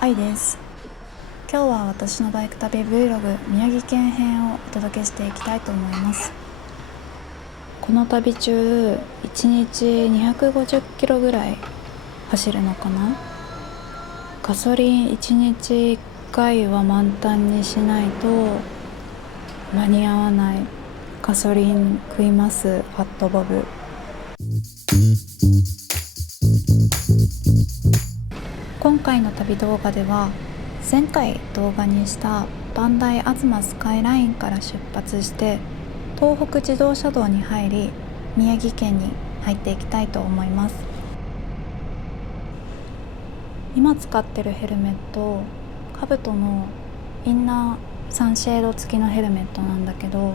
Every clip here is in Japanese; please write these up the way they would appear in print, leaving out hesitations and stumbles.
愛です。今日は私のバイク旅 Vlog 宮城県編をお届けしていきたいと思います。この旅中1日250キロぐらい走るのかな。ガソリン1日1回は満タンにしないと間に合わない。ガソリン食いますファットボブ。今回の旅動画では前回動画にした磐梯吾妻スカイラインから出発して東北自動車道に入り宮城県に入っていきたいと思います。今使ってるヘルメット、カブトのインナーサンシェード付きのヘルメットなんだけど、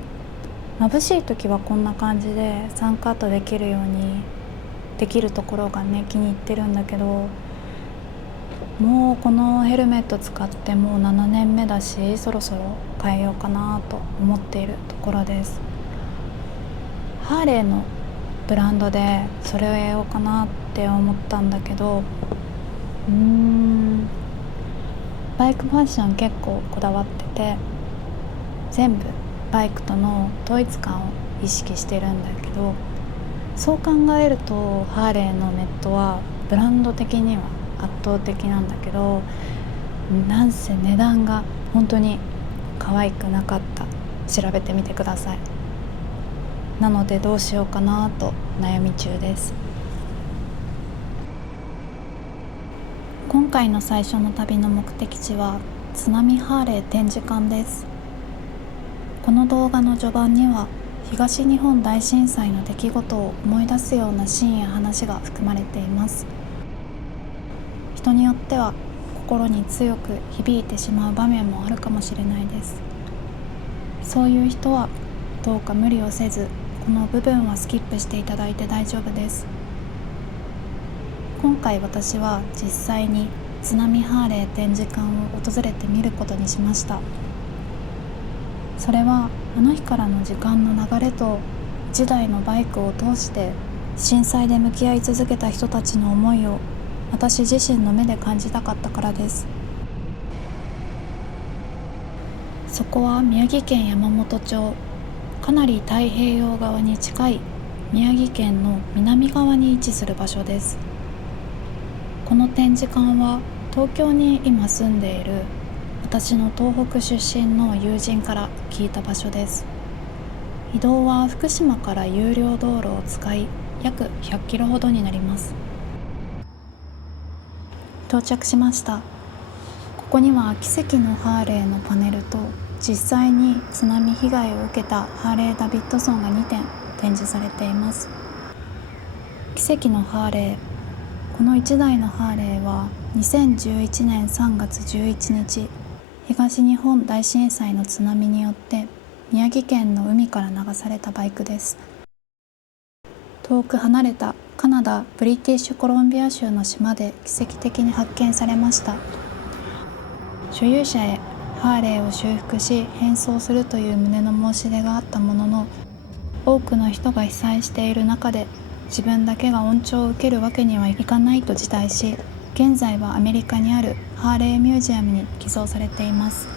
眩しい時はこんな感じでサンカットできるようにできるところがね気に入ってるんだけど、もうこのヘルメット使ってもう7年目だし、そろそろ変えようかなと思っているところです。ハーレーのブランドでそれをやろうかなって思ったんだけど、バイクファッション結構こだわってて、全部バイクとの統一感を意識してるんだけど、そう考えるとハーレーのメットはブランド的には圧倒的なんだけど、なんせ値段が本当に可愛くなかった。調べてみてください。なのでどうしようかなと悩み中です。今回の最初の旅の目的地は津波ハーレー展示館です。この動画の序盤には東日本大震災の出来事を思い出すようなシーンや話が含まれています。人によっては心に強く響いてしまう場面もあるかもしれないです。そういう人はどうか無理をせず、この部分はスキップしていただいて大丈夫です。今回私は実際に津波ハーレー展示館を訪れてみることにしました。それはあの日からの時間の流れと1台のバイクを通して震災で向き合い続けた人たちの思いを私自身の目で感じたかったからです。そこは宮城県山本町、かなり太平洋側に近い宮城県の南側に位置する場所です。この展示館は東京に今住んでいる私の東北出身の友人から聞いた場所です。移動は福島から有料道路を使い約100キロほどになります。到着しました。ここには奇跡のハーレーのパネルと実際に津波被害を受けたハーレーダビッドソンが2点展示されています。奇跡のハーレー、この1台のハーレーは2011年3月11日東日本大震災の津波によって宮城県の海から流されたバイクです。遠く離れたカナダ・ブリティッシュコロンビア州の島で奇跡的に発見されました。所有者へハーレーを修復し返送するという旨の申し出があったものの、多くの人が被災している中で自分だけが恩寵を受けるわけにはいかないと辞退し、現在はアメリカにあるハーレーミュージアムに寄贈されています。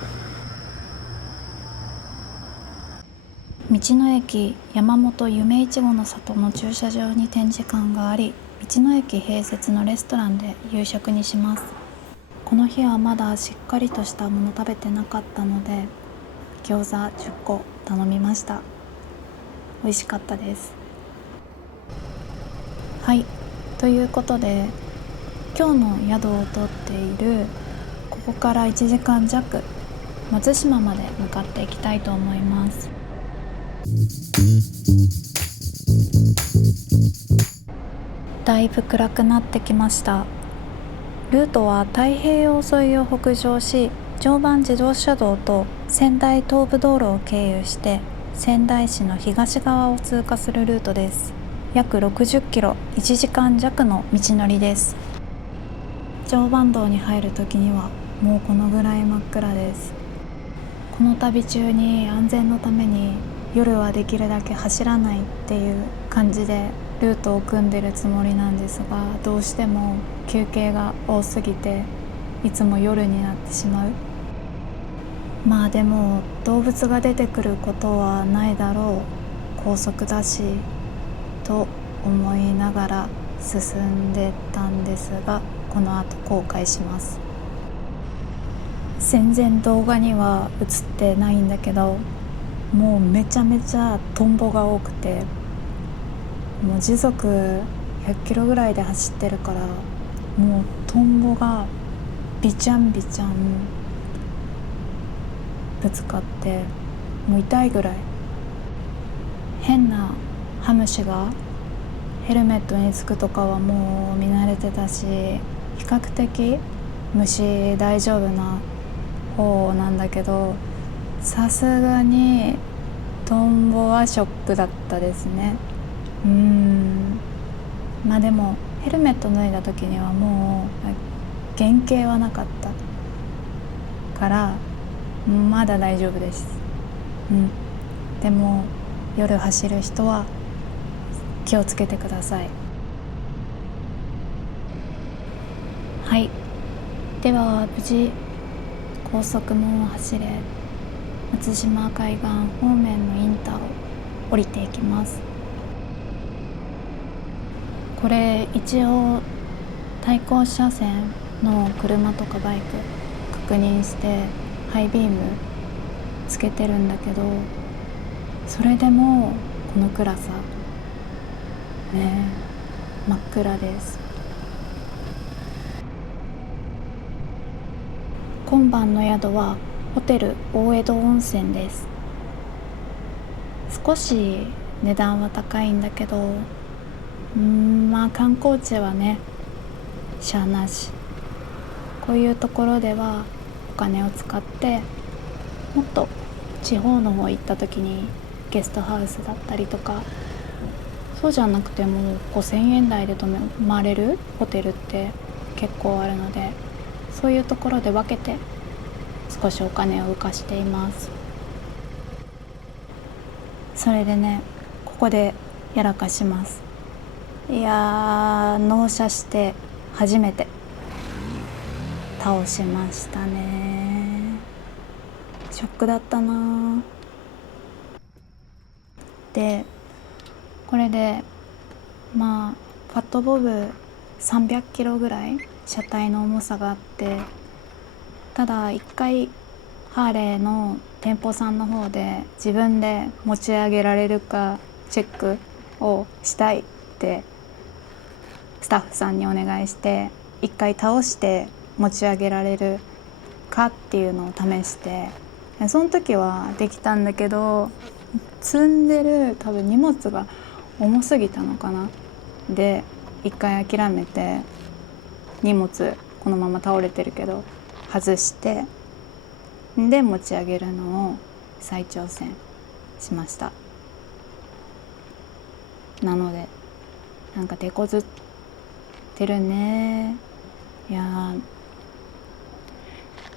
道の駅山本夢いちごの里の駐車場に展示館があり、道の駅併設のレストランで夕食にします。この日はまだしっかりとしたもの食べてなかったので餃子10個頼みました。美味しかったです。はい、ということで今日の宿を取っているここから1時間弱松島まで向かっていきたいと思います。だいぶ暗くなってきました。ルートは太平洋沿いを北上し、常磐自動車道と仙台東部道路を経由して仙台市の東側を通過するルートです。約60キロ、1時間弱の道のりです。常磐道に入るときにはもうこのぐらい真っ暗です。この旅中に安全のために夜はできるだけ走らないっていう感じでルートを組んでるつもりなんですが、どうしても休憩が多すぎていつも夜になってしまう。まあでも動物が出てくることはないだろう、高速だしと思いながら進んでたんですが、この後後悔します。全然動画には映ってないんだけど、もうめちゃめちゃトンボが多くて、もう時速100キロぐらいで走ってるから、もうトンボがビチャンビチャンぶつかって、もう痛いぐらい。変なハムシがヘルメットにつくとかはもう見慣れてたし、比較的虫大丈夫な方なんだけど、さすがにトンボはショックだったですね。まあでもヘルメット脱いだ時にはもう原型はなかったからまだ大丈夫です。でも夜走る人は気をつけてください。はい、では無事高速も走れ、松島海岸方面のインターを降りていきます。これ一応対向車線の車とかバイク確認してハイビームつけてるんだけど、それでもこの暗さね、真っ暗です。今晩の宿はホテル大江戸温泉です。少し値段は高いんだけど、まあ観光地はねしゃあなし、こういうところではお金を使ってもっと地方の方行った時にゲストハウスだったりとか、そうじゃなくても5000円台で泊まれるホテルって結構あるので、そういうところで分けて少しお金を浮かしています。それでね、ここでやらかします。いやー、納車して初めて倒しましたね。ショックだったな。でこれでまあファットボブ300キロぐらい車体の重さがあって、ただ一回ハーレーの店舗さんの方で自分で持ち上げられるかチェックをしたいってスタッフさんにお願いして、一回倒して持ち上げられるかっていうのを試して、その時はできたんだけど、積んでる多分荷物が重すぎたのかな。で一回諦めて、荷物このまま倒れてるけど外してで持ち上げるのを再挑戦しました。なのでなんか手こずってるね。いや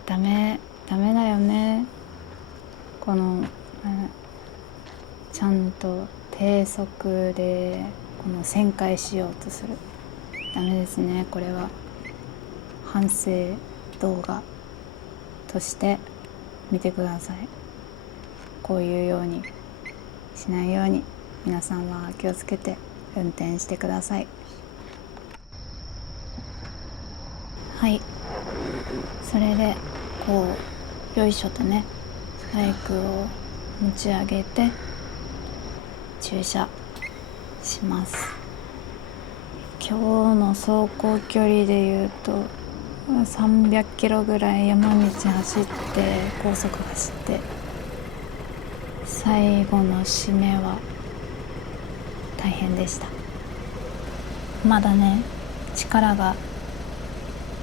ダメだよね。このちゃんと低速でこの旋回しようとする。ダメですね。これは反省動画として見てください。こういうようにしないように皆さんは気をつけて運転してください。はい、それでこうよいしょとねバイクを持ち上げて駐車します。今日の走行距離でいうと300キロぐらい山道走って高速走って、最後の締めは大変でした。まだね力が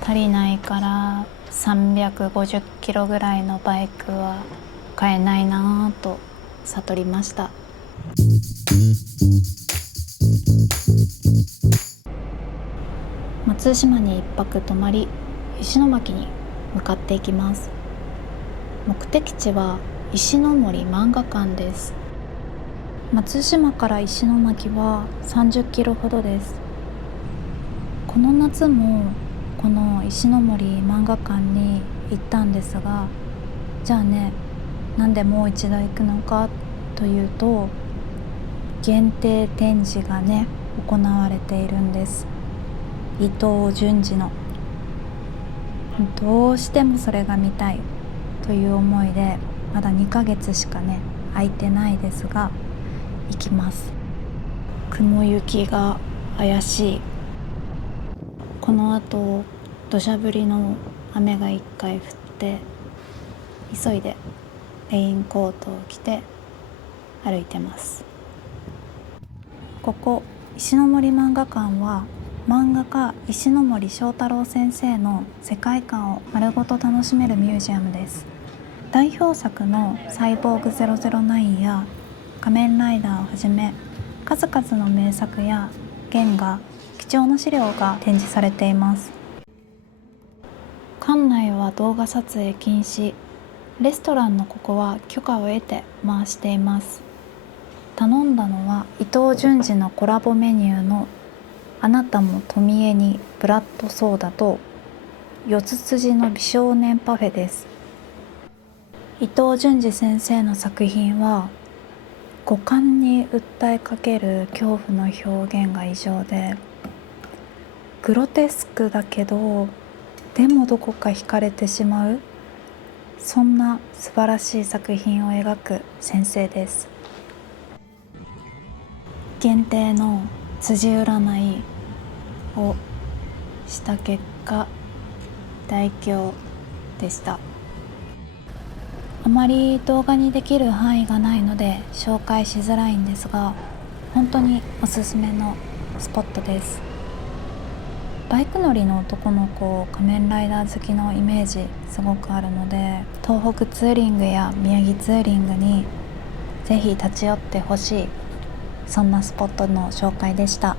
足りないから350キロぐらいのバイクは買えないなぁと悟りました。松島に一泊泊まり、石巻に向かっていきます。目的地は石森漫画館です。松島から石巻は30キロほどです。この夏もこの石ノ森漫画館に行ったんですが、じゃあね、なんでもう一度行くのかというと、限定展示がね行われているんです。伊藤潤二の。どうしてもそれが見たいという思いで、まだ2ヶ月しかね空いてないですが行きます。雲行きが怪しい。この後土砂降りの雨が1回降って、急いでレインコートを着て歩いてます。ここ石ノ森漫画館は漫画家石ノ森章太郎先生の世界観を丸ごと楽しめるミュージアムです。代表作のサイボーグ009や仮面ライダーをはじめ、数々の名作や原画、貴重な資料が展示されています。館内は動画撮影禁止、レストランのここは許可を得て回しています。頼んだのは伊藤潤二のコラボメニューのあなたも富江にブラッドソーダと四つ辻の美少年パフェです。伊藤潤二先生の作品は五感に訴えかける恐怖の表現が異常で、グロテスクだけどでもどこか惹かれてしまう、そんな素晴らしい作品を描く先生です。限定の辻占いをした結果、大凶でした。あまり動画にできる範囲がないので紹介しづらいんですが、本当におすすめのスポットです。バイク乗りの男の子、仮面ライダー好きのイメージすごくあるので、東北ツーリングや宮城ツーリングにぜひ立ち寄ってほしい、そんなスポットの紹介でした。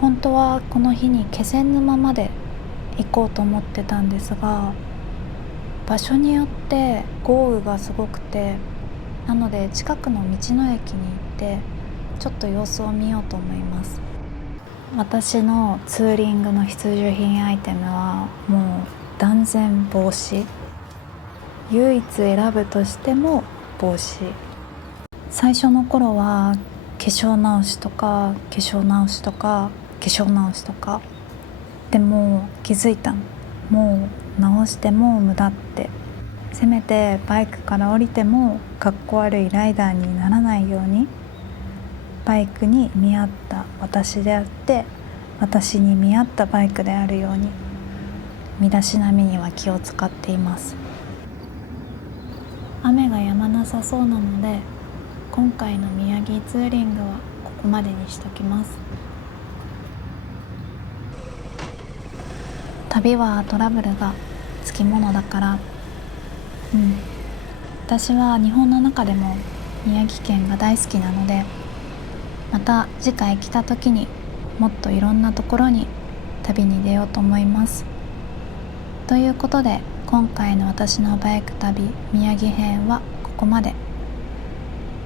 本当はこの日に気仙沼まで行こうと思ってたんですが、場所によって豪雨がすごくて、なので近くの道の駅に行ってちょっと様子を見ようと思います。私のツーリングの必需品アイテムはもう断然帽子。唯一選ぶとしても帽子。最初の頃は化粧直しとか化粧直しとか化粧直しとかでも気づいたの、もう直しても無駄って。せめてバイクから降りてもかっこ悪いライダーにならないように、バイクに見合った私であって、私に見合ったバイクであるように身だしなみには気を使っています。雨が止まなさそうなので、今回の宮城ツーリングはここまでにしときます。旅はトラブルがつきものだから、私は日本の中でも宮城県が大好きなので、また次回来た時にもっといろんなところに旅に出ようと思います。ということで、今回の私のバイク旅宮城編はここまで。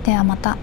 ではまた。